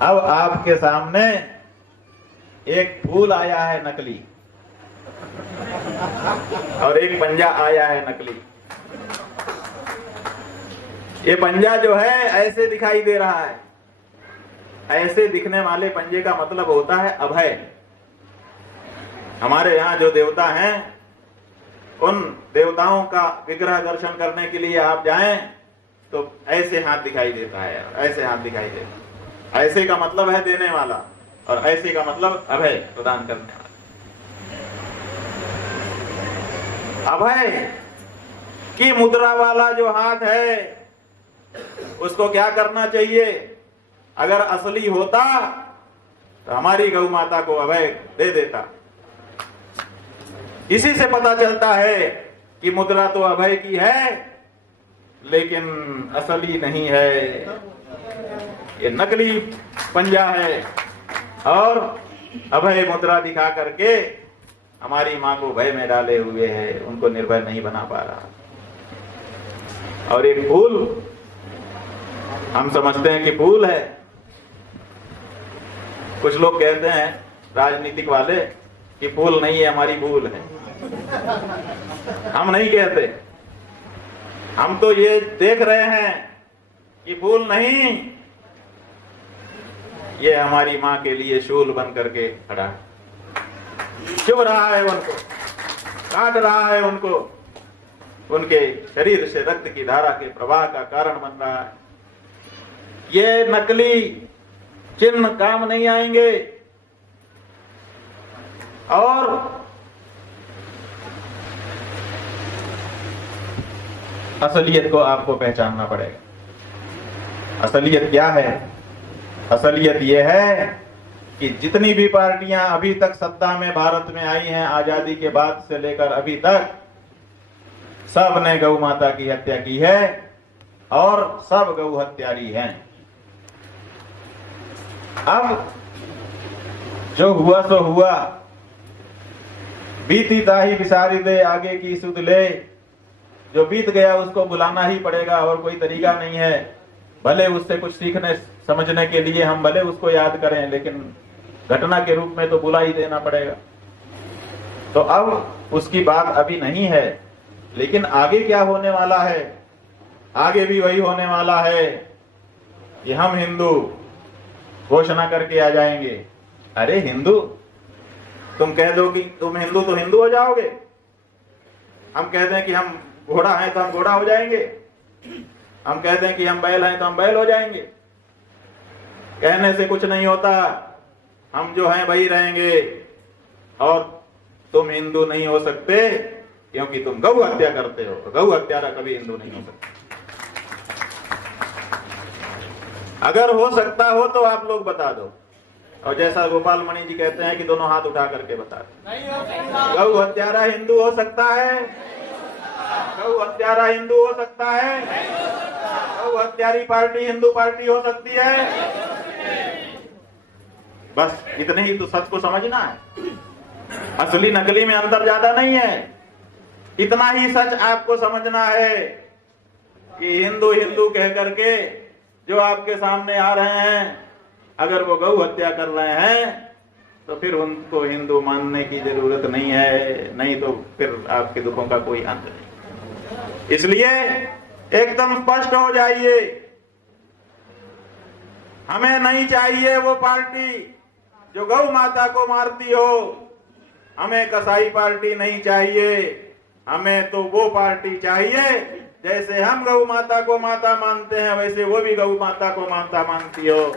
अब आपके सामने एक फूल आया है नकली और एक पंजा आया है नकली। ये पंजा जो है ऐसे दिखाई दे रहा है। ऐसे दिखने वाले पंजे का मतलब होता है अभय। हमारे यहाँ जो देवता हैं, उन देवताओं का विग्रह दर्शन करने के लिए आप जाएं तो ऐसे हाथ दिखाई देता है, ऐसे हाथ दिखाई देता है। ऐसे का मतलब है देने वाला और ऐसे का मतलब अभय प्रदान करने वाला। अभय की मुद्रा वाला जो हाथ है उसको क्या करना चाहिए? अगर असली होता तो हमारी गौ माता को अभय दे देता। इसी से पता चलता है कि मुद्रा तो अभय की है लेकिन असली नहीं है, ये नकली पंजा है और अभय मुद्रा दिखा करके हमारी मां को भय में डाले हुए है, उनको निर्भय नहीं बना पा रहा। और एक फूल हम समझते हैं कि फूल है। कुछ लोग कहते हैं राजनीतिक वाले कि फूल नहीं है, हमारी भूल है। हम नहीं कहते, हम तो ये देख रहे हैं कि फूल नहीं, ये हमारी मां के लिए शूल बन करके खड़ा है, चुभ रहा है उनको, काट रहा है उनको, उनके शरीर से रक्त की धारा के प्रवाह का कारण बन रहा है। ये नकली चिन्ह काम नहीं आएंगे और असलियत को आपको पहचानना पड़ेगा। असलियत क्या है? असलियत यह है कि जितनी भी पार्टियां अभी तक सत्ता में भारत में आई हैं, आजादी के बाद से लेकर अभी तक, सब ने गौ माता की हत्या की है और सब गौ हत्यारी हैं। अब जो हुआ सो हुआ, बीती ताही बिसारी दे आगे की सुध ले। जो बीत गया उसको बुलाना ही पड़ेगा और कोई तरीका नहीं है। भले उससे कुछ सीखने समझने के लिए हम भले उसको याद करें, लेकिन घटना के रूप में तो बुला ही देना पड़ेगा। तो अब उसकी बात अभी नहीं है, लेकिन आगे क्या होने वाला है? आगे भी वही होने वाला है कि हम हिंदू घोषणा करके आ जाएंगे। अरे हिंदू, तुम कह दो कि तुम हिंदू तो हिंदू हो जाओगे। हम कहते हैं कि हम घोड़ा हैं तो हम घोड़ा हो जाएंगे। हम कहते हैं कि हम बैल हैं तो हम बैल हो जाएंगे। कहने से कुछ नहीं होता, हम जो हैं वही रहेंगे। और तुम हिंदू नहीं हो सकते क्योंकि तुम गौ हत्या करते हो। गौ हत्यारा कभी हिंदू नहीं हो सकता। अगर हो सकता हो तो आप लोग बता दो। और जैसा गोपाल मणि जी कहते हैं कि दोनों हाथ उठा करके बता दो। गौ हत्यारा हिंदू हो सकता है? गौ हत्यारा हिंदू हो सकता है? गौ हत्यारी पार्टी हिंदू पार्टी हो सकती है? बस इतने ही तो सच को समझना है। असली नकली में अंतर ज्यादा नहीं है। इतना ही सच आपको समझना है कि हिंदू हिंदू कह करके जो आपके सामने आ रहे हैं, अगर वो गौ हत्या कर रहे हैं तो फिर उनको हिंदू मानने की जरूरत नहीं है, नहीं तो फिर आपके दुखों का कोई अंत नहीं। इसलिए एकदम स्पष्ट हो जाइए, हमें नहीं चाहिए वो पार्टी जो गौ माता को मारती हो। हमें कसाई पार्टी नहीं चाहिए, हमें तो वो पार्टी चाहिए जैसे हम गौ माता को माता मानते हैं वैसे वो भी गौ माता को माता मानती हो।